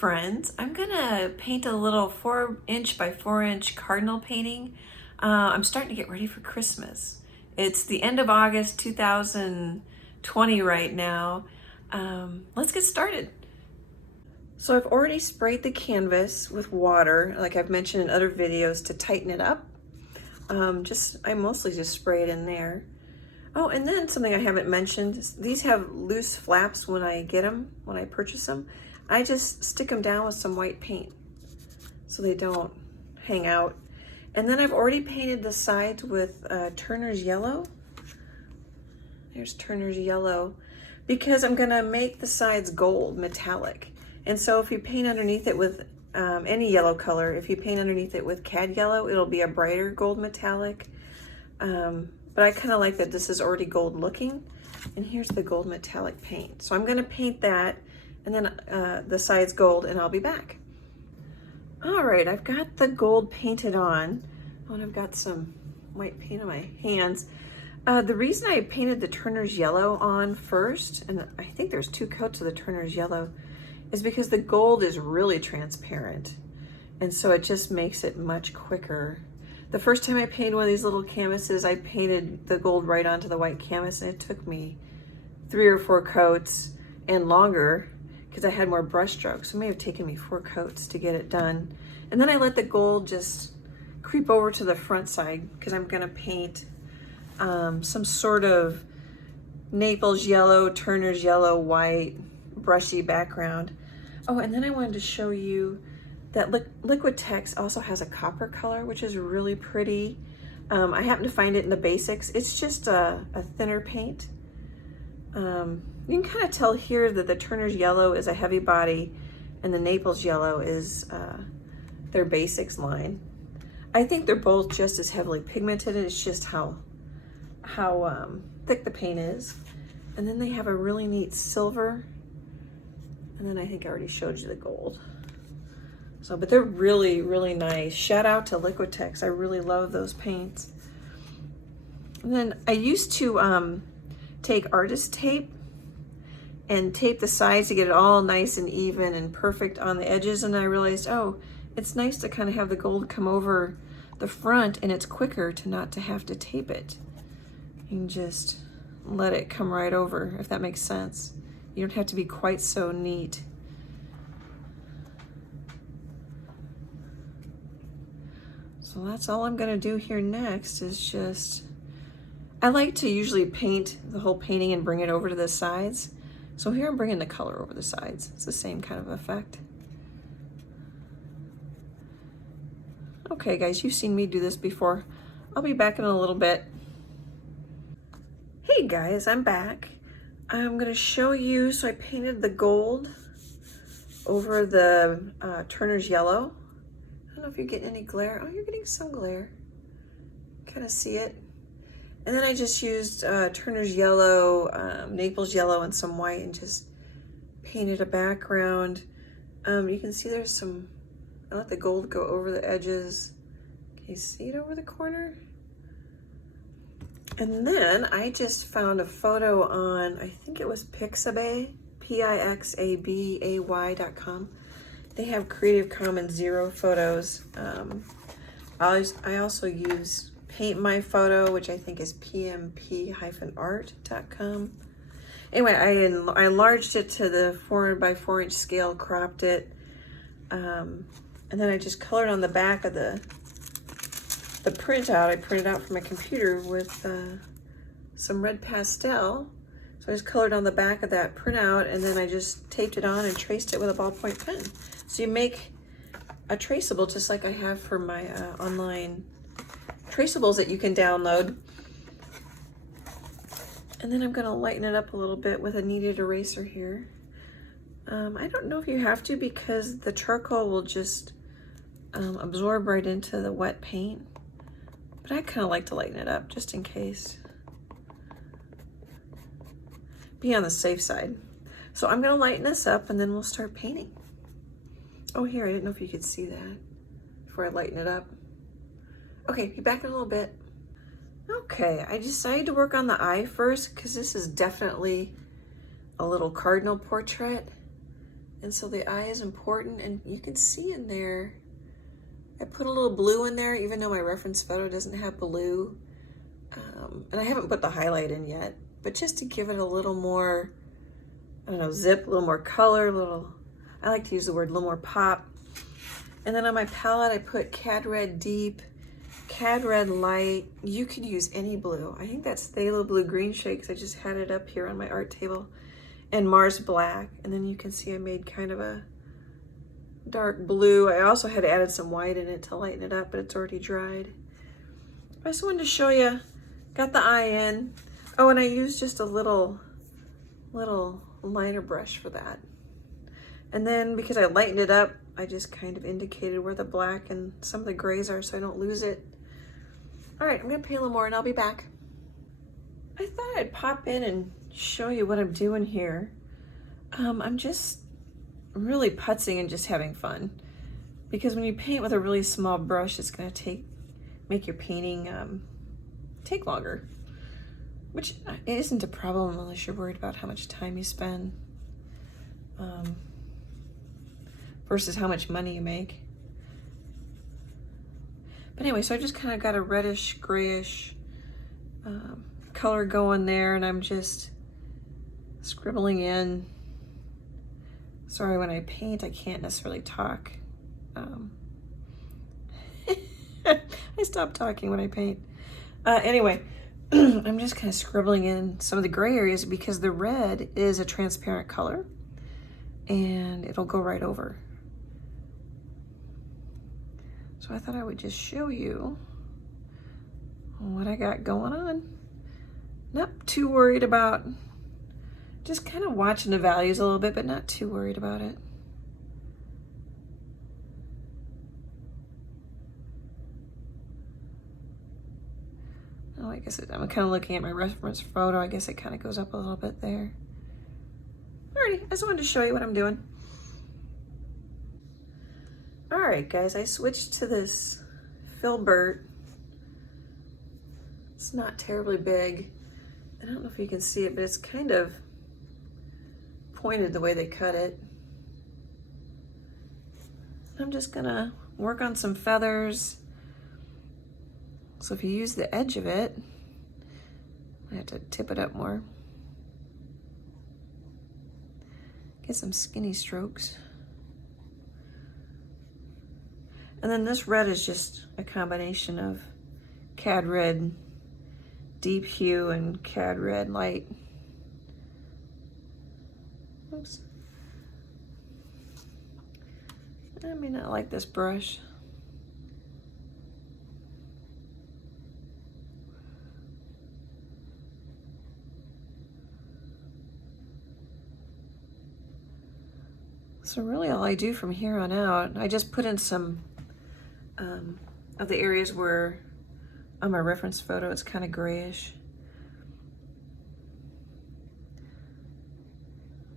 friends, I'm gonna paint a little 4" by 4" cardinal painting. I'm starting to get ready for Christmas. It's the end of August 2020 right now. Let's get started. So I've already sprayed the canvas with water, like I've mentioned in other videos, to tighten it up. I mostly just spray it in there. Oh, and then something I haven't mentioned, these have loose flaps when I get them, when I purchase them. I just stick them down with some white paint so they don't hang out. And then I've already painted the sides with Turner's Yellow. There's Turner's Yellow, because I'm gonna make the sides gold, metallic. And so if you paint underneath it with any yellow color, if you paint underneath it with cad yellow, it'll be a brighter gold metallic. But I kind of like that this is already gold looking. And here's the gold metallic paint. So I'm gonna paint that and then the sides gold, and I'll be back. All right, I've got the gold painted on. Oh, and I've got some white paint on my hands. The reason I painted the Turner's Yellow on first, and I think there's 2 coats of the Turner's Yellow, is because the gold is really transparent. And so it just makes it much quicker. The first time I painted one of these little canvases, I painted the gold right onto the white canvas, and it took me 3 or 4 coats and longer because I had more brush strokes. It may have taken me 4 coats to get it done. And then I let the gold just creep over to the front side because I'm gonna paint some sort of Naples yellow, Turner's Yellow, white, brushy background. Oh, and then I wanted to show you that Liquitex also has a copper color, which is really pretty. I happen to find it in the basics. It's just a thinner paint. You can kind of tell here that the Turner's Yellow is a heavy body and the Naples Yellow is their basics line. I think they're both just as heavily pigmented. It's just how thick the paint is. And then they have a really neat silver. And then I think I already showed you the gold. So, but they're really, really nice. Shout out to Liquitex. I really love those paints. And then I used to take artist tape and tape the sides to get it all nice and even and perfect on the edges. And I realized, oh, it's nice to kind of have the gold come over the front, and it's quicker to have to tape it. You can just let it come right over, if that makes sense. You don't have to be quite so neat. So that's all I'm gonna do here next is just, I like to usually paint the whole painting and bring it over to the sides. So here I'm bringing the color over the sides. It's the same kind of effect. Okay guys, you've seen me do this before. I'll be back in a little bit. Hey guys, I'm back. I'm gonna show you, so I painted the gold over the Turner's Yellow. I don't know if you're getting any glare. Oh, you're getting some glare. Kind of see it. And then I just used Turner's Yellow, Naples Yellow, and some white, and just painted a background. You can see there's some, I let the gold go over the edges. Can you see it over the corner? And then I just found a photo on, I think it was Pixabay, Pixabay.com. They have Creative Commons 0 photos. I also use Paint My Photo, which I think is pmp-art.com. Anyway, I enlarged it to the 4 by 4" scale, cropped it, and then I just colored on the back of the printout. I printed out from my computer with some red pastel. So I just colored on the back of that printout, and then I just taped it on and traced it with a ballpoint pen. So you make a traceable just like I have for my online traceables that you can download. And then I'm gonna lighten it up a little bit with a kneaded eraser here. I don't know if you have to, because the charcoal will just absorb right into the wet paint. But I kind of like to lighten it up just in case. Be on the safe side. So I'm gonna lighten this up and then we'll start painting. Oh, here, I didn't know if you could see that before I lighten it up. Okay, be back in a little bit. Okay, I decided to work on the eye first because this is definitely a little cardinal portrait. And so the eye is important, and you can see in there, I put a little blue in there, even though my reference photo doesn't have blue. And I haven't put the highlight in yet, but just to give it a little more, I don't know, zip, a little more color, I like to use the word a little more pop. And then on my palette, I put Cad Red Deep, Cad Red Light. You could use any blue. I think that's Phthalo Blue Green Shade, because I just had it up here on my art table. And Mars Black. And then you can see I made kind of a dark blue. I also had added some white in it to lighten it up, but it's already dried. I just wanted to show you, got the eye in. Oh, and I used just a little liner brush for that. And then because I lightened it up, I just kind of indicated where the black and some of the grays are so I don't lose it. All right, I'm gonna paint a little more and I'll be back. I thought I'd pop in and show you what I'm doing here. I'm just really putzing and just having fun. Because when you paint with a really small brush, it's gonna make your painting take longer. Which isn't a problem unless you're worried about how much time you spend. Versus how much money you make. But anyway, so I just kind of got a reddish, grayish color going there, and I'm just scribbling in. Sorry, when I paint, I can't necessarily talk. I stop talking when I paint. Anyway, I'm just kind of scribbling in some of the gray areas because the red is a transparent color and it'll go right over. So I thought I would just show you what I got going on. Not too worried about, just kind of watching the values a little bit, but not too worried about it. Oh, I guess I'm kind of looking at my reference photo. I guess it kind of goes up a little bit there. Alrighty, I just wanted to show you what I'm doing. All right, guys, I switched to this filbert. It's not terribly big. I don't know if you can see it, but it's kind of pointed the way they cut it. I'm just gonna work on some feathers. So if you use the edge of it, I have to tip it up more. Get some skinny strokes. And then this red is just a combination of Cad Red Deep Hue and Cad Red Light. Oops. I may not like this brush. So really all I do from here on out, I just put in some of the areas where on my reference photo it's kind of grayish.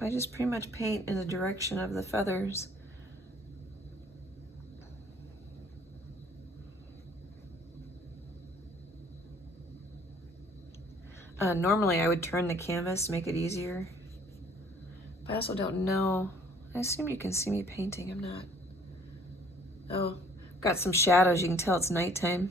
I just pretty much paint in the direction of the feathers. Normally I would turn the canvas, make it easier. But I also don't know. I assume you can see me painting, I'm not. Oh, got some shadows, you can tell it's nighttime.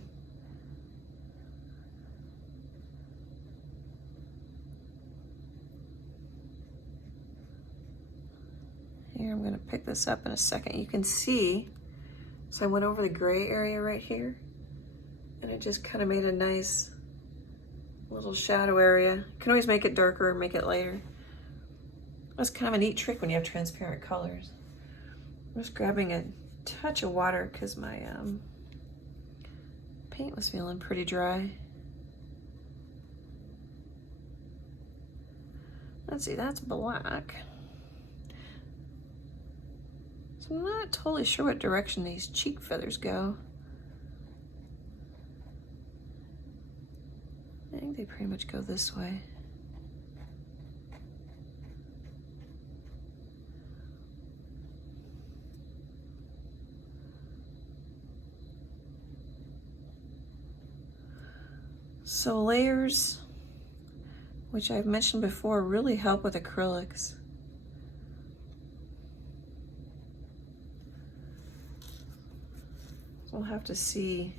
Here, I'm gonna pick this up in a second. You can see, so I went over the gray area right here, and it just kind of made a nice little shadow area. You can always make it darker or make it lighter. That's kind of a neat trick when you have transparent colors. I'm just grabbing a touch of water because my paint was feeling pretty dry. Let's see, that's black. So I'm not totally sure what direction these cheek feathers go. I think they pretty much go this way. So layers, which I've mentioned before, really help with acrylics. we'll have to see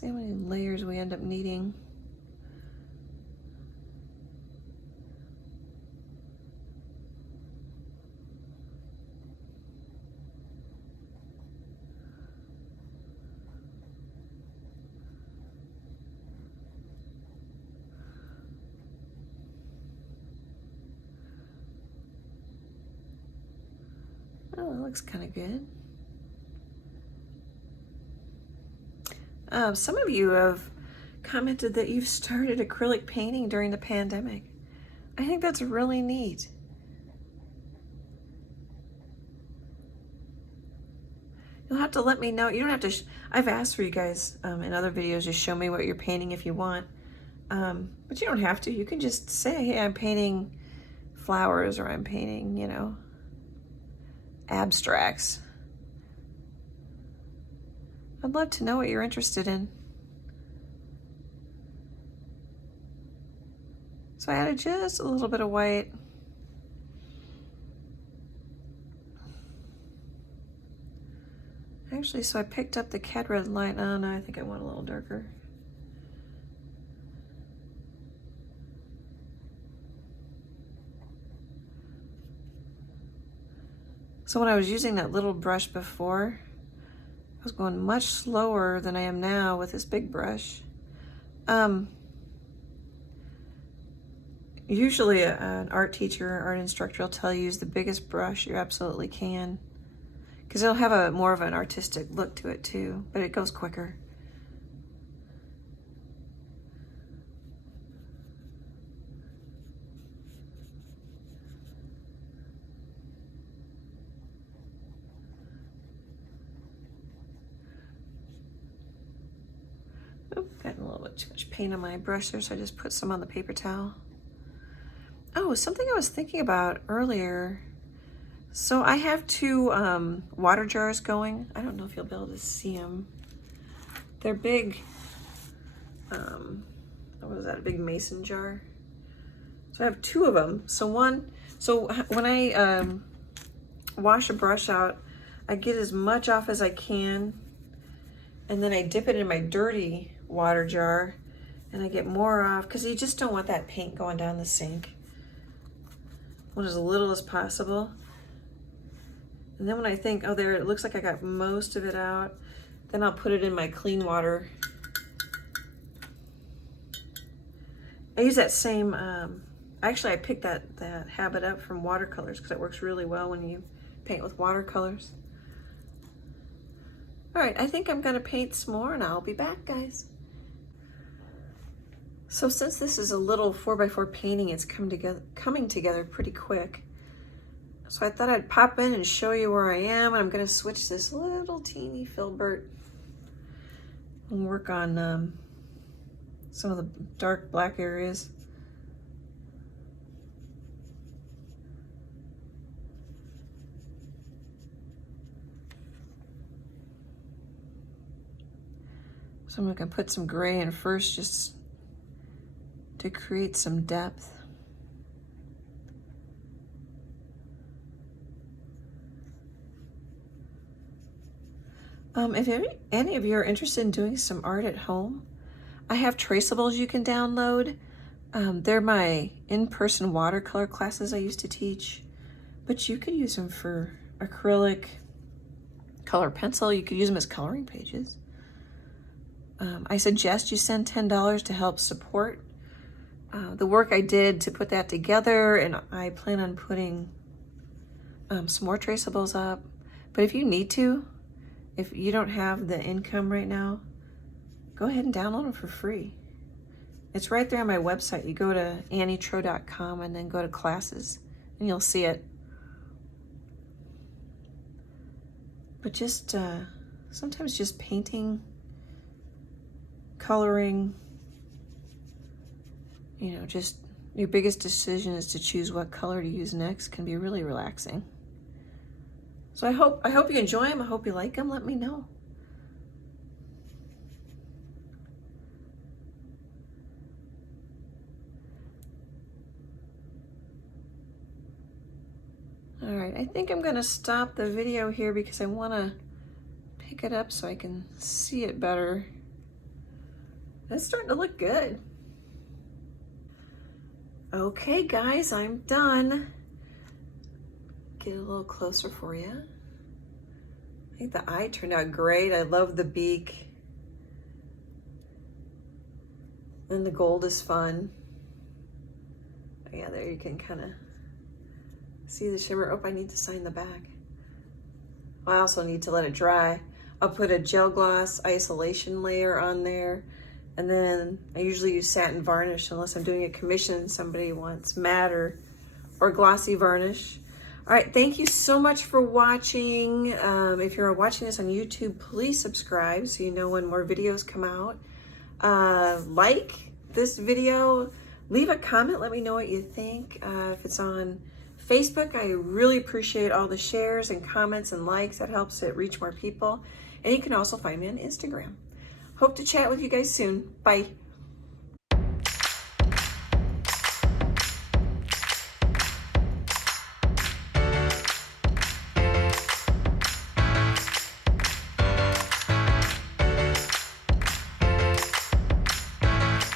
how many layers we end up needing. Oh, that looks kind of good. Some of you have commented that you've started acrylic painting during the pandemic. I think that's really neat. You'll have to let me know. You don't have to, I've asked for you guys in other videos to show me what you're painting if you want. But you don't have to. You can just say, hey, I'm painting flowers, or I'm painting, you know, abstracts. I'd love to know what you're interested in. So I added just a little bit of white. Actually, so I picked up the Cardinal Red line. Oh no, I think I want a little darker. So when I was using that little brush before, I was going much slower than I am now with this big brush. Usually an art teacher, art instructor will tell you use the biggest brush you absolutely can, because it'll have a more of an artistic look to it too, but it goes quicker. Oh, got a little bit too much paint on my brush there, so I just put some on the paper towel. Oh, something I was thinking about earlier. So I have two water jars going. I don't know if you'll be able to see them. They're big, what was that, a big mason jar? So I have two of them. So when I wash a brush out, I get as much off as I can, and then I dip it in my dirty water jar, and I get more off, because you just don't want that paint going down the sink. I want as little as possible. And then when I think, oh, there, it looks like I got most of it out, then I'll put it in my clean water. I use that same, actually I picked that habit up from watercolors, because it works really well when you paint with watercolors. All right, I think I'm gonna paint some more, and I'll be back, guys. So since this is a little 4x4 painting, it's coming together pretty quick. So I thought I'd pop in and show you where I am, and I'm gonna switch this little teeny filbert and work on some of the dark black areas. So I'm gonna put some gray in first, just to create some depth. If any of you are interested in doing some art at home, I have Traceables you can download. They're my in-person watercolor classes I used to teach, but you could use them for acrylic, color pencil. You could use them as coloring pages. I suggest you send $10 to help support the work I did to put that together, and I plan on putting some more Traceables up. But if you need to, if you don't have the income right now, go ahead and download them for free. It's right there on my website. You go to annietro.com and then go to classes, and you'll see it. But just sometimes just painting, coloring, you know, just your biggest decision is to choose what color to use next, can be really relaxing. So I hope you enjoy them. I hope you like them. Let me know. All right, I think I'm gonna stop the video here because I wanna pick it up so I can see it better. It's starting to look good. Okay guys, I'm done. Get a little closer for you. I think the eye turned out great. I love the beak. And the gold is fun. Yeah, there you can kind of see the shimmer. Oh, I need to sign the back. I also need to let it dry. I'll put a gel gloss isolation layer on there. And then I usually use satin varnish unless I'm doing a commission somebody wants matte or glossy varnish. All right, thank you so much for watching. If you're watching this on YouTube, please subscribe so you know when more videos come out. Like this video, leave a comment, let me know what you think. If it's on Facebook, I really appreciate all the shares and comments and likes. That helps it reach more people. And you can also find me on Instagram. Hope to chat with you guys soon. Bye.